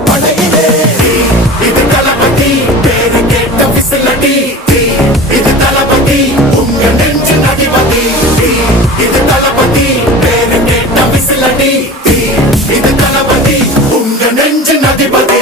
படையிலே இது தளபதி பேரு கேட்ட விசிலடி இது தளபதி உங்க நெஞ்சின் அதிபதி இது தளபதி பேரு கேட்ட விசிலடி இது தளபதி உங்க நெஞ்சின் அதிபதி